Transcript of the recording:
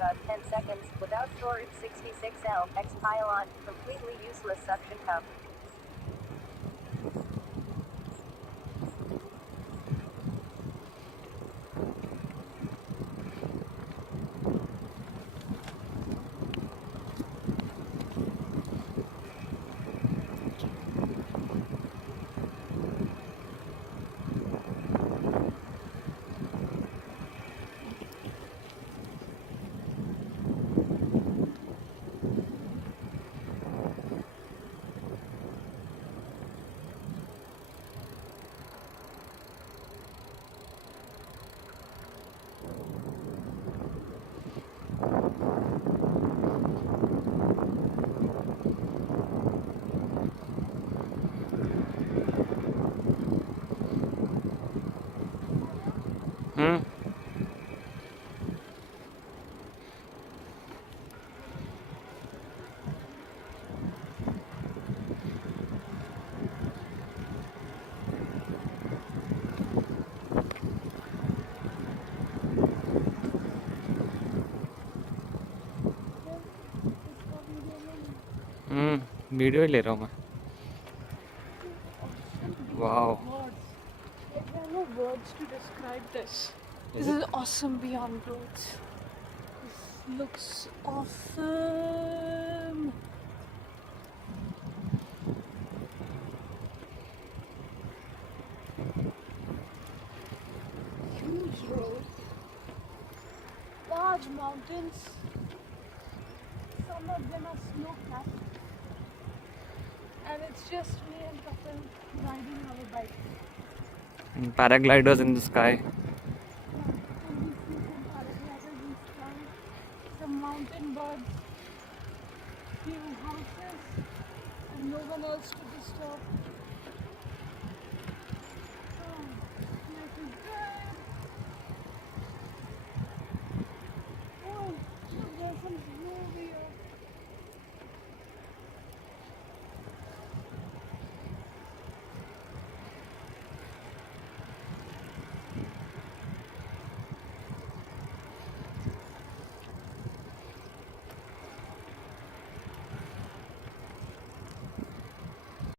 about 10 seconds, without storage 66L, X pylon, completely useless suction cup. Hmm. Video ही ले रहा हूँ मैं. Wow. Words. Like, there are no words to describe this. This is awesome beyond words. This looks awesome. Huge road. Large mountains. Some of them are snow-capped. And it's just me and Kapil riding our bike. Paragliders in the sky. And we see some paragliders in sky, some mountain birds, few houses, and no one else to disturb.